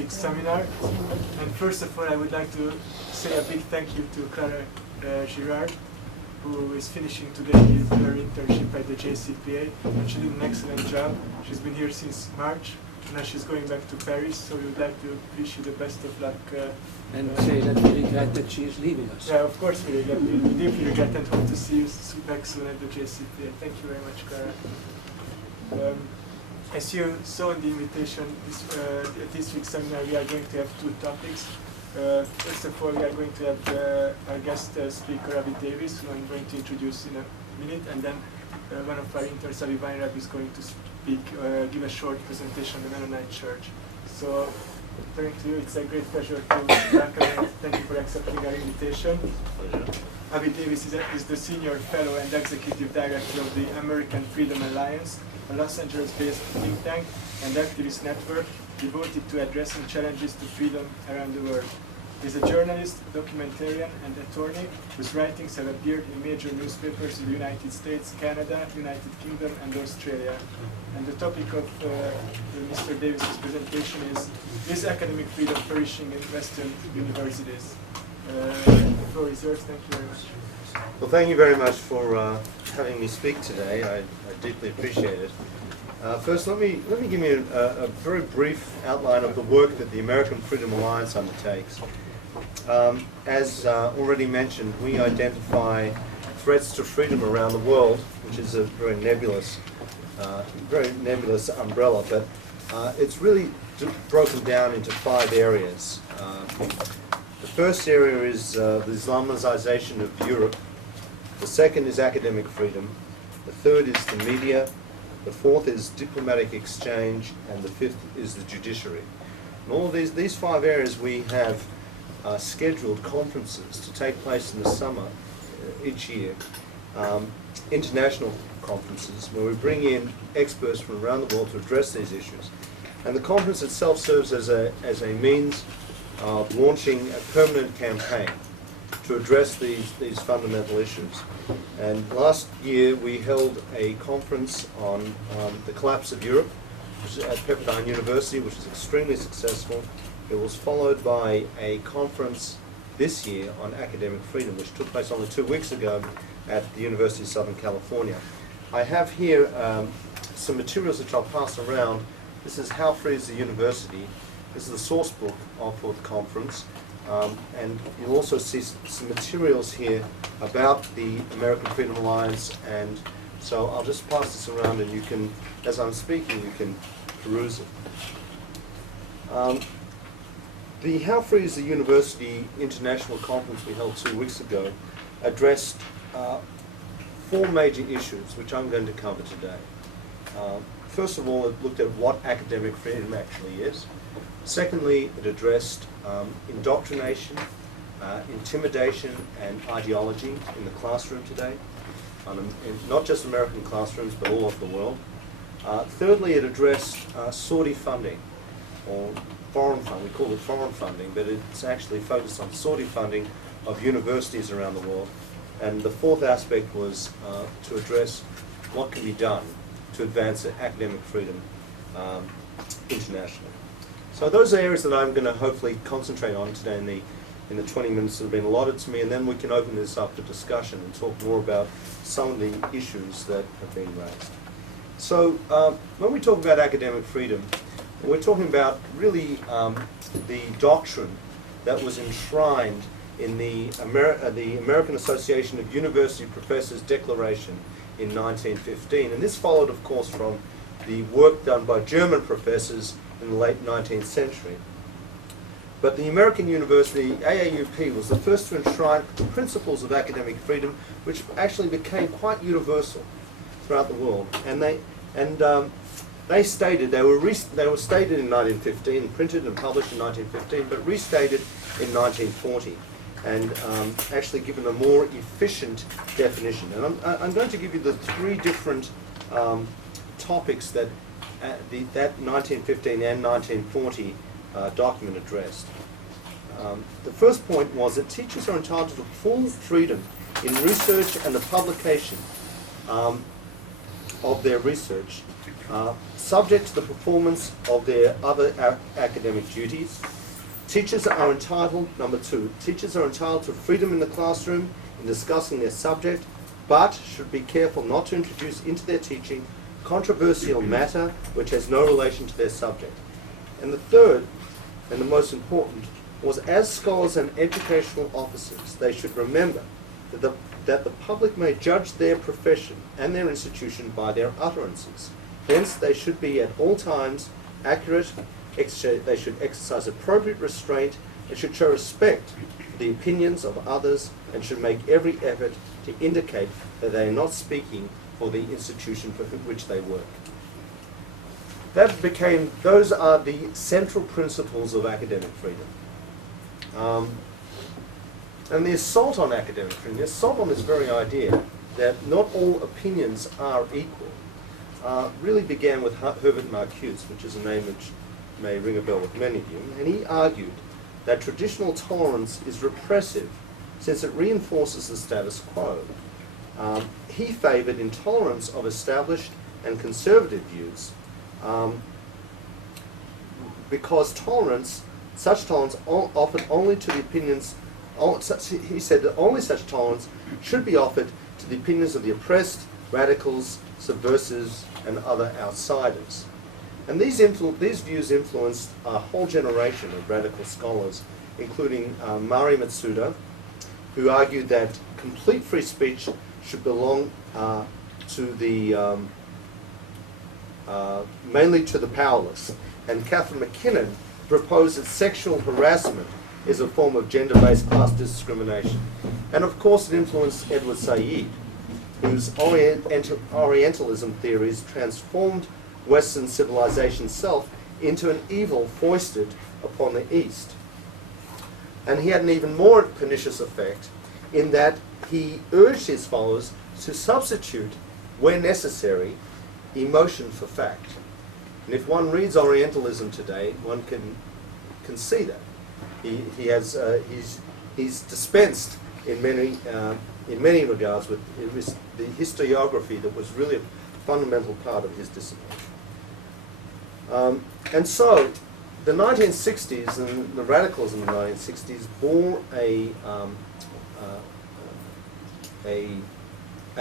week's seminar. And first of all, I would like to say a big thank you to Clara Girard, who is finishing today her internship at the JCPA, and she did an excellent job. She's been here since March, and now she's going back to Paris, so we would like to wish you the best of luck. And say that we regret that she is leaving us. Yeah, of course we regret. We deeply regret and hope to see you back soon at the JCPA. Thank you very much, Clara. As you saw in the invitation, this week's seminar we are going to have two topics. First of all, we are going to have our guest speaker, Avi Davis, who I'm going to introduce in a minute, and then one of our interns, Avi Weinrab, is going to speak, give a short presentation on the Mennonite Church. So, turning to you, it's a great pleasure to welcome you. Thank you for accepting our invitation. Avi Davis is the Senior Fellow and Executive Director of the American Freedom Alliance, a Los Angeles-based think tank and activist network devoted to addressing challenges to freedom around the world. He's a journalist, documentarian, and attorney whose writings have appeared in major newspapers in the United States, Canada, United Kingdom, and Australia. And the topic of Mr. Davis's presentation is academic freedom flourishing in Western universities? The floor is yours. Thank you very much. Well, thank you very much for having me speak today. I deeply appreciate it. First, let me give you a very brief outline of the work that the American Freedom Alliance undertakes. As already mentioned, we identify threats to freedom around the world, which is a very nebulous umbrella, but it's really broken down into 5 areas. The first area is the Islamization of Europe. The second is academic freedom. The third is the media. The fourth is diplomatic exchange, and the fifth is the judiciary. In all of these 5 areas, we have scheduled conferences to take place in the summer each year, international conferences where we bring in experts from around the world to address these issues. And the conference itself serves as a means of launching a permanent campaign to address these fundamental issues. And last year we held a conference on the collapse of Europe at Pepperdine University, which was extremely successful. It was followed by a conference this year on academic freedom, which took place only 2 weeks ago at the University of Southern California. I have here some materials which I'll pass around. This is How Free is the University? This is the source book for the conference. And you'll also see some materials here about the American Freedom Alliance, and so I'll just pass this around and you can, as I'm speaking, you can peruse it. The How Free is the University International Conference we held 2 weeks ago addressed 4 major issues, which I'm going to cover today. First of all, it looked at what academic freedom actually is. Secondly, it addressed indoctrination, intimidation, and ideology in the classroom today, in not just American classrooms, but all over the world. Thirdly, it addressed Saudi funding, or foreign funding. We call it foreign funding, but it's actually focused on Saudi funding of universities around the world. And the fourth aspect was to address what can be done to advance academic freedom internationally. So those are areas that I'm going to hopefully concentrate on today in the 20 minutes that have been allotted to me, and then we can open this up for discussion and talk more about some of the issues that have been raised. So when we talk about academic freedom, we're talking about really the doctrine that was enshrined in the American Association of University Professors Declaration in 1915. And this followed, of course, from the work done by German professors in the late 19th century. But the American University, AAUP, was the first to enshrine the principles of academic freedom, which actually became quite universal throughout the world. And they stated, they were stated in 1915, printed and published in 1915, but restated in 1940, and actually given a more efficient definition. And I'm going to give you the 3 different topics that that 1915 and 1940 document addressed. The first point was that teachers are entitled to full freedom in research and the publication of their research, subject to the performance of their other academic duties. Teachers are entitled, number 2, teachers are entitled to freedom in the classroom in discussing their subject, but should be careful not to introduce into their teaching controversial matter which has no relation to their subject. And the third, and the most important, was as scholars and educational officers, they should remember that the public may judge their profession and their institution by their utterances. Hence, they should be at all times accurate, they should exercise appropriate restraint, and should show respect for the opinions of others, and should make every effort to indicate that they are not speaking for the institution for which they work. Those are the central principles of academic freedom. And the assault on academic freedom, the assault on this very idea that not all opinions are equal, really began with Herbert Marcuse, which is a name which may ring a bell with many of you. And he argued that traditional tolerance is repressive since it reinforces the status quo. He favoured intolerance of established and conservative views because such tolerance offered only to the opinions, he said that only such tolerance should be offered to the opinions of the oppressed, radicals, subversives, and other outsiders. And these views influenced a whole generation of radical scholars, including Mari Matsuda, who argued that complete free speech should belong mainly to the powerless. And Catherine McKinnon proposed that sexual harassment is a form of gender-based class discrimination. And of course it influenced Edward Said, whose Orientalism theories transformed Western civilization itself into an evil foisted upon the East. And he had an even more pernicious effect in that he urged his followers to substitute, where necessary, emotion for fact. And if one reads Orientalism today, one can see that. He's dispensed in many regards with the historiography that was really a fundamental part of his discipline. And so the 1960s and the radicals in the 1960s bore a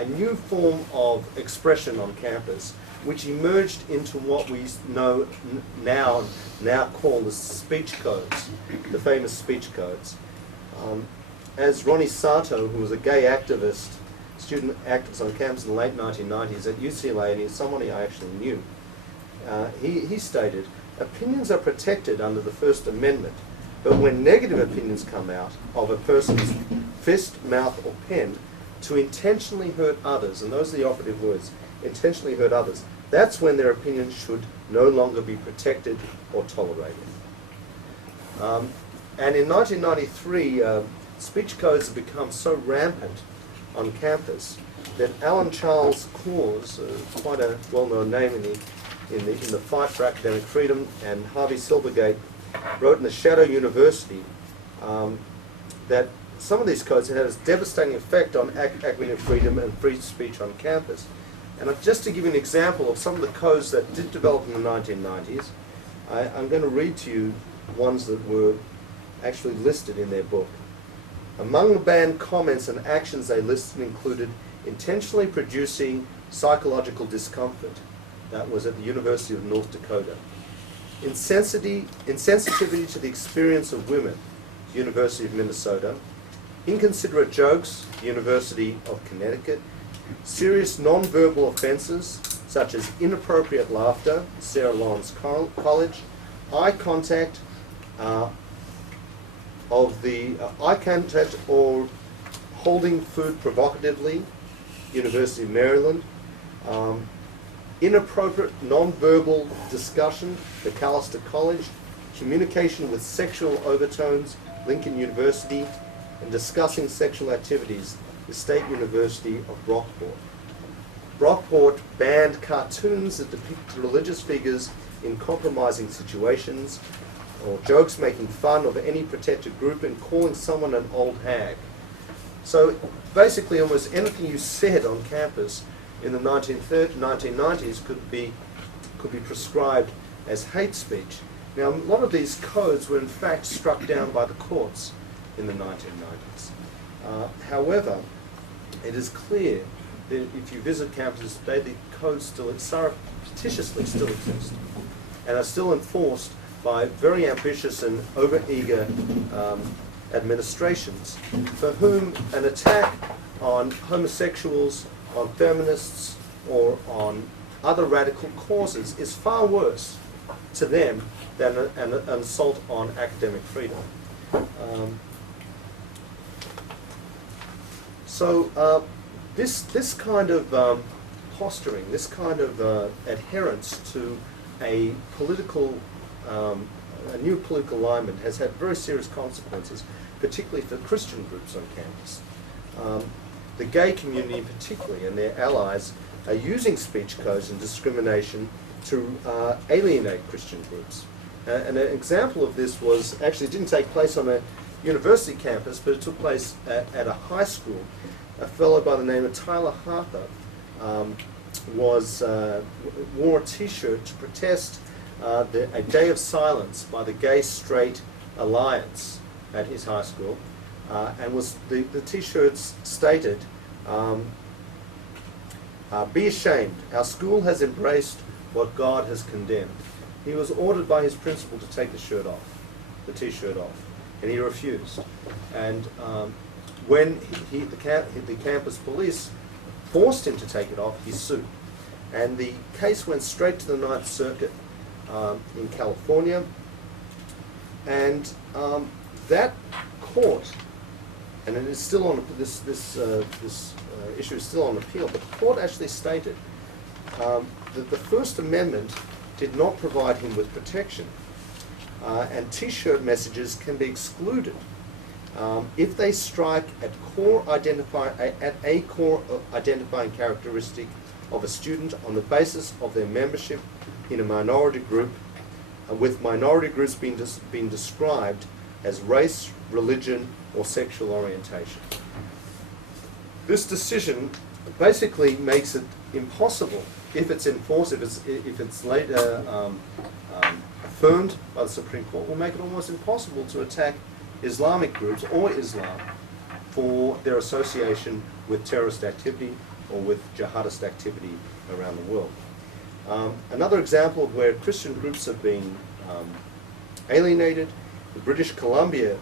new form of expression on campus, which emerged into what we know now called the speech codes, the famous speech codes. As Ronnie Sato, who was a gay activist, student activist on campus in the late 1990s at UCLA, and he's somebody I actually knew, he stated, opinions are protected under the First Amendment, but when negative opinions come out of a person's fist, mouth, or pen to intentionally hurt others, and those are the operative words, intentionally hurt others, that's when their opinions should no longer be protected or tolerated. And in 1993, speech codes have become so rampant on campus that Alan Charles Coors, quite a well-known name in the fight for academic freedom, and Harvey Silvergate wrote in The Shadow University that some of these codes had a devastating effect on academic freedom and free speech on campus. And just to give you an example of some of the codes that did develop in the 1990s, I'm going to read to you ones that were actually listed in their book. Among the banned comments and actions they listed included intentionally producing psychological discomfort. That was at the University of North Dakota. Insensitivity to the experience of women, University of Minnesota. Inconsiderate jokes, University of Connecticut. Serious non-verbal offences, such as inappropriate laughter, Sarah Lawrence College. Eye contact or holding food provocatively, University of Maryland. Inappropriate non-verbal discussion, Macalester College. Communication with sexual overtones, Lincoln University. And discussing sexual activities, the State University of Brockport. Brockport banned cartoons that depict religious figures in compromising situations, or jokes making fun of any protected group and calling someone an old hag. So basically almost anything you said on campus in the 1990s could be prescribed as hate speech. Now, a lot of these codes were in fact struck down by the courts in the 1990s. However, it is clear that if you visit campuses today, the codes still surreptitiously still exist and are still enforced by very ambitious and over-eager administrations for whom an attack on homosexuals, on feminists, or on other radical causes is far worse to them than an assault on academic freedom. This kind of posturing, this kind of adherence to a new political alignment has had very serious consequences, particularly for Christian groups on campus. The gay community in particular and their allies are using speech codes and discrimination to alienate Christian groups. And an example of this was, actually it didn't take place on a university campus, but it took place at a high school. A fellow by the name of Tyler Harper wore a t-shirt to protest a day of silence by the Gay Straight Alliance at his high school, and the t-shirts stated, "Be ashamed, our school has embraced what God has condemned." He was ordered by his principal to take the t-shirt off, and he refused. And when the campus police forced him to take it off, he sued. And the case went straight to the Ninth Circuit in California, and that court, and it is still on this issue is still on appeal, but the court actually stated that the First Amendment did not provide him with protection, and T-shirt messages can be excluded if they strike at a core identifying characteristic of a student on the basis of their membership in a minority group, with minority groups being described as race, religion, or sexual orientation. This decision basically makes it impossible, if it's enforced, if it's later affirmed by the Supreme Court, will make it almost impossible to attack Islamic groups or Islam for their association with terrorist activity or with jihadist activity around the world. Another example of where Christian groups have been alienated, the British Columbia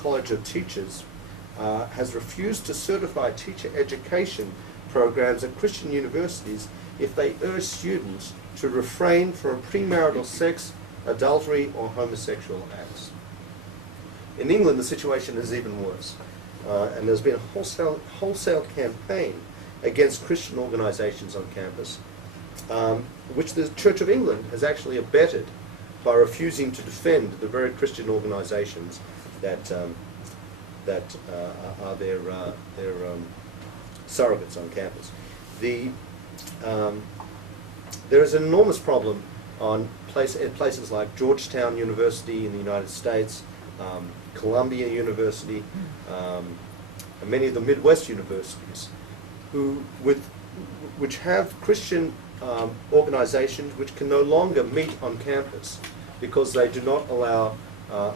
College of Teachers has refused to certify teacher education programs at Christian universities if they urge students to refrain from premarital sex, adultery, or homosexual acts. In England, the situation is even worse, and there's been a wholesale campaign against Christian organisations on campus, which the Church of England has actually abetted by refusing to defend the very Christian organisations that are their surrogates on campus. There is an enormous problem at places like Georgetown University in the United States, Columbia University, and many of the Midwest universities, which have Christian organizations which can no longer meet on campus because they do not allow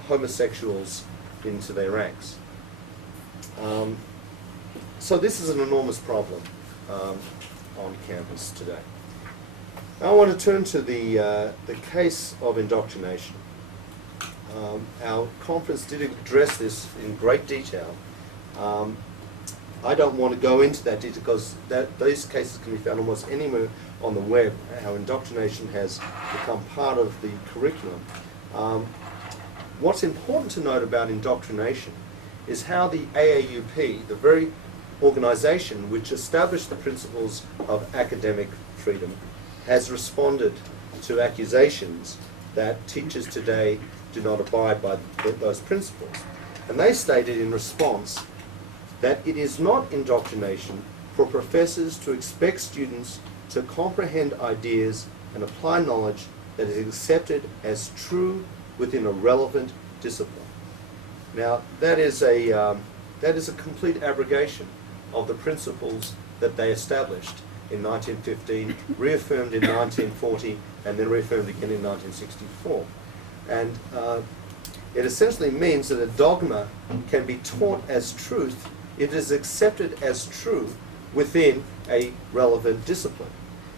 homosexuals into their ranks. So this is an enormous problem on campus today. Now I want to turn to the case of indoctrination. Our conference did address this in great detail. I don't want to go into that detail because these cases can be found almost anywhere on the web, how indoctrination has become part of the curriculum. What's important to note about indoctrination is how the AAUP, the very organization which established the principles of academic freedom, has responded to accusations that teachers today do not abide by those principles. And they stated in response that it is not indoctrination for professors to expect students to comprehend ideas and apply knowledge that is accepted as true within a relevant discipline. Now, that is a complete abrogation of the principles that they established in 1915, reaffirmed in 1940, and then reaffirmed again in 1964. And it essentially means that a dogma can be taught as truth. It is accepted as true within a relevant discipline.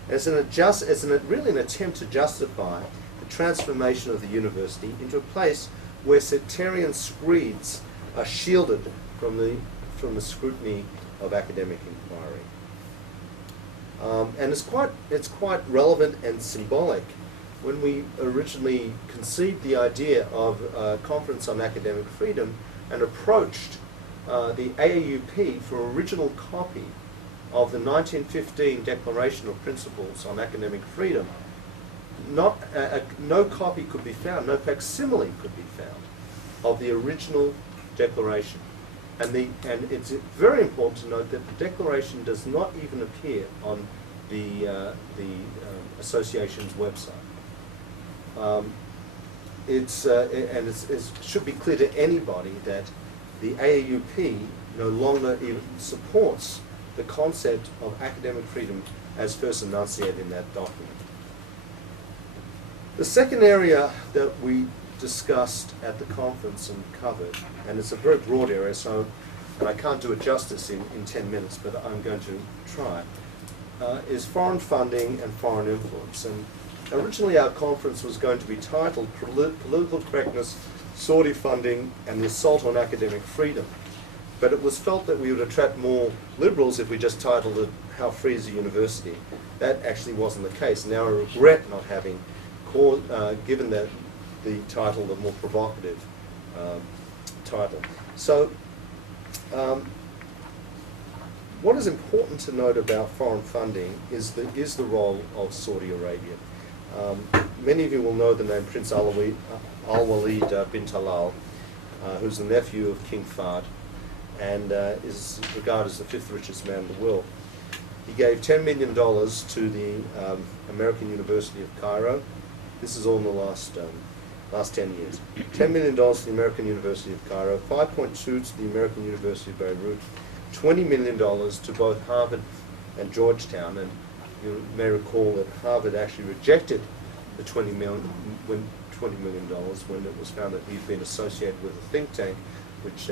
As really an attempt to justify the transformation of the university into a place where sectarian screeds are shielded from the scrutiny of academic inquiry. And it's quite relevant and symbolic. When we originally conceived the idea of a conference on academic freedom and approached the AAUP for original copy of the 1915 Declaration of Principles on Academic Freedom, no copy could be found, no facsimile could be found of the original declaration. And it's very important to note that the declaration does not even appear on the association's website. It should be clear to anybody that the AAUP no longer even supports the concept of academic freedom as first enunciated in that document. The second area that we discussed at the conference and covered, and it's a very broad area, and I can't do it justice in 10 minutes, but I'm going to try, is foreign funding and foreign influence. And originally our conference was going to be titled Political Correctness, Saudi Funding, and the Assault on Academic Freedom. But it was felt that we would attract more liberals if we just titled it How Free is a University. That actually wasn't the case. Now I regret not having given the title a more provocative title. So what is important to note about foreign funding is the role of Saudi Arabia. Many of you will know the name Prince Al-Walid bin Talal, who's the nephew of King Fahd, and is regarded as the fifth richest man in the world. He gave $10 million to the American University of Cairo. This is all in the last 10 years. $10 million to the American University of Cairo, 5.2 to the American University of Beirut, $20 million to both Harvard and Georgetown. And you may recall that Harvard actually rejected the $20 million when it was found that he'd been associated with a think tank which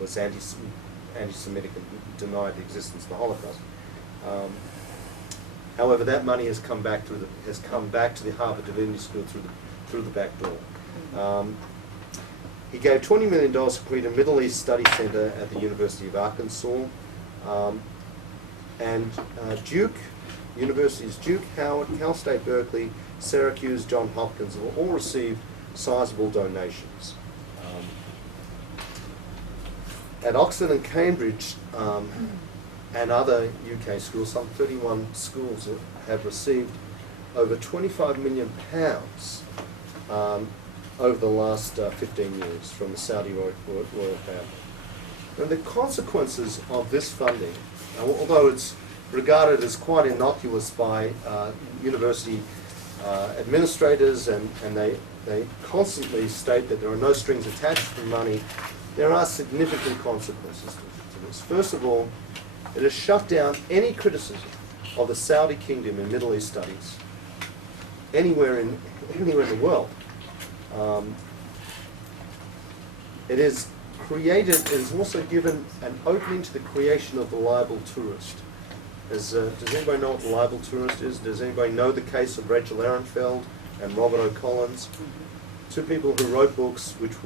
was anti-Semitic and denied the existence of the Holocaust. However, that money has come back to the Harvard Divinity School through the back door. He gave $20 million to create a Middle East Study Center at the University of Arkansas, and Duke universities, Duke, Howard, Cal State Berkeley, Syracuse, Johns Hopkins, have all received sizable donations. At Oxford and Cambridge and other UK schools, some 31 schools have received over £25 million over the last 15 years from the Saudi royal family. And the consequences of this funding, although it's regarded as quite innocuous by university administrators, and they constantly state that there are no strings attached to the money, there are significant consequences to this. First of all, it has shut down any criticism of the Saudi kingdom in Middle East studies anywhere in the world. It has also given an opening to the creation of the libel tourist. Does anybody know what the libel tourist is? Does anybody know the case of Rachel Ehrenfeld and Robert O'Collins? Two people who wrote books which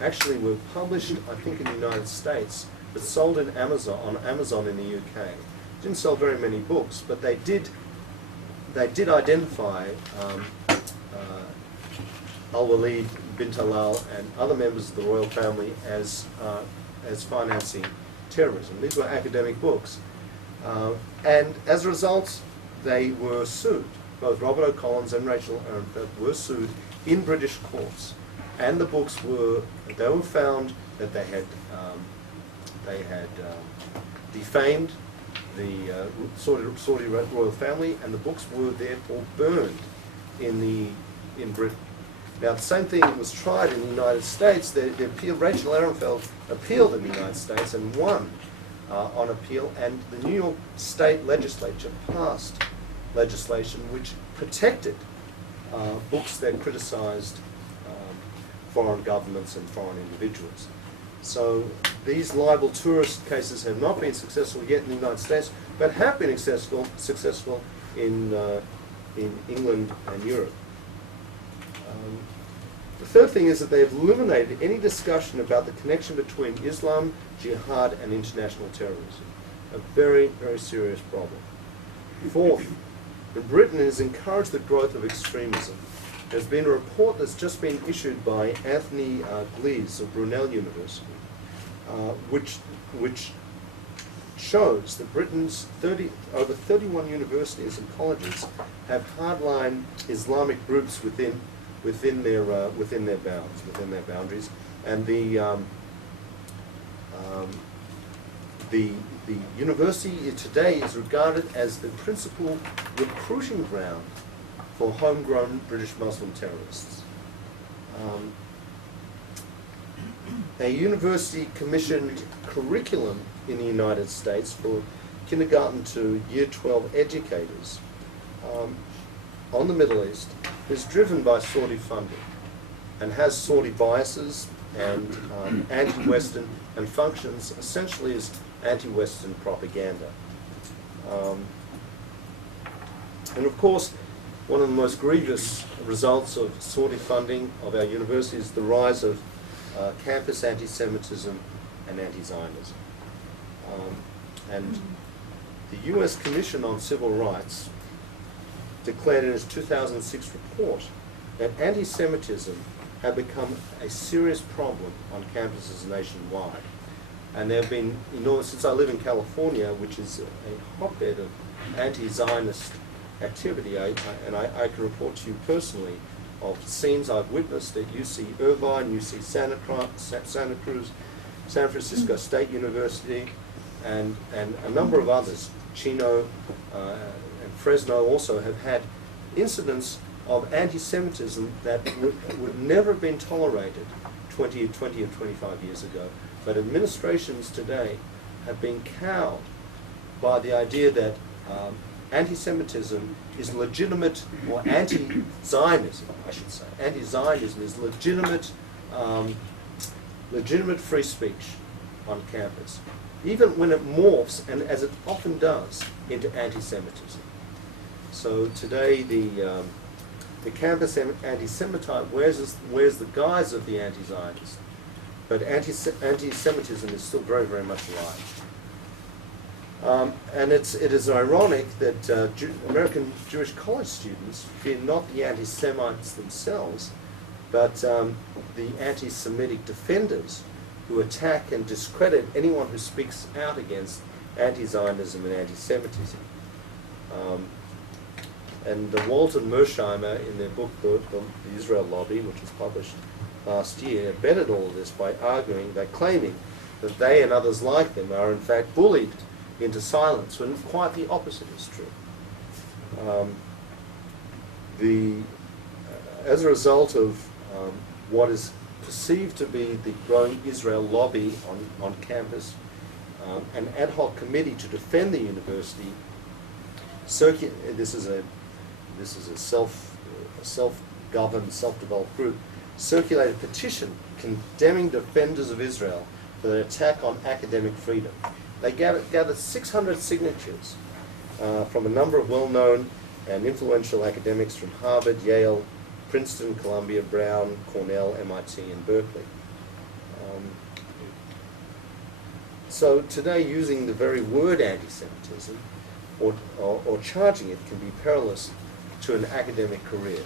actually were published, I think, in the United States, but sold on Amazon in the UK. Didn't sell very many books, but they did identify Al-Walid bin Talal and other members of the royal family as financing terrorism. These were academic books. And as a result, they were sued. Both Robert O'Collins and Rachel Ehrenfeld were sued in British courts. And the books they were found that they had defamed the Saudi royal family, and the books were therefore burned in Britain. Now, the same thing was tried in the United States. Rachel Ehrenfeld appealed in the United States and won on appeal, and the New York State Legislature passed legislation which protected books that criticized foreign governments and foreign individuals. So these libel tourist cases have not been successful yet in the United States, but have been successful in England and Europe. The third thing is that they have eliminated any discussion about the connection between Islam, jihad, and international terrorism. A very, very serious problem. Fourth, in Britain it has encouraged the growth of extremism. There's been a report that's just been issued by Anthony Glees of Brunel University, which shows that Britain's over 31 universities and colleges have hardline Islamic groups within their boundaries, and the university today is regarded as the principal recruiting ground for homegrown British Muslim terrorists. A university commissioned curriculum in the United States for kindergarten to year 12 educators on the Middle East is driven by Saudi funding and has Saudi biases and anti-Western, and functions essentially as anti-Western propaganda. And of course, one of the most grievous results of Saudi funding of our universities is the rise of campus anti-Semitism and anti-Zionism. And the US Commission on Civil Rights declared in its 2006 report that anti-Semitism had become a serious problem on campuses nationwide. And there have been, since I live in California, which is a hotbed of anti-Zionist activity, I can report to you personally of scenes I've witnessed at UC Irvine, UC Santa Cruz, San Francisco State University, and a number of others. Chino and Fresno also have had incidents of anti-Semitism that would never have been tolerated 20 or 25 years ago. But administrations today have been cowed by the idea that anti-Semitism is legitimate, or anti-Zionism, I should say. Anti-Zionism is legitimate free speech on campus, even when it morphs, and as it often does, into anti-Semitism. So today the campus anti-Semitite wears the guise of the anti-Zionist, but anti-Semitism is still very, very much alive. And it is ironic that American Jewish college students fear not the anti-Semites themselves, but the anti-Semitic defenders who attack and discredit anyone who speaks out against anti-Zionism and anti-Semitism. And Walton Mersheimer, in their book, The Israel Lobby, which was published last year, abetted all of this by claiming that they and others like them are in fact bullied into silence, when quite the opposite is true. As a result of what is perceived to be the growing Israel lobby on campus, an ad hoc committee to defend the university, this is a self-governed, self-developed group, circulated a petition condemning defenders of Israel for their attack on academic freedom. They gathered 600 signatures from a number of well-known and influential academics from Harvard, Yale, Princeton, Columbia, Brown, Cornell, MIT, and Berkeley. So today, using the very word anti-Semitism or charging it can be perilous to an academic career.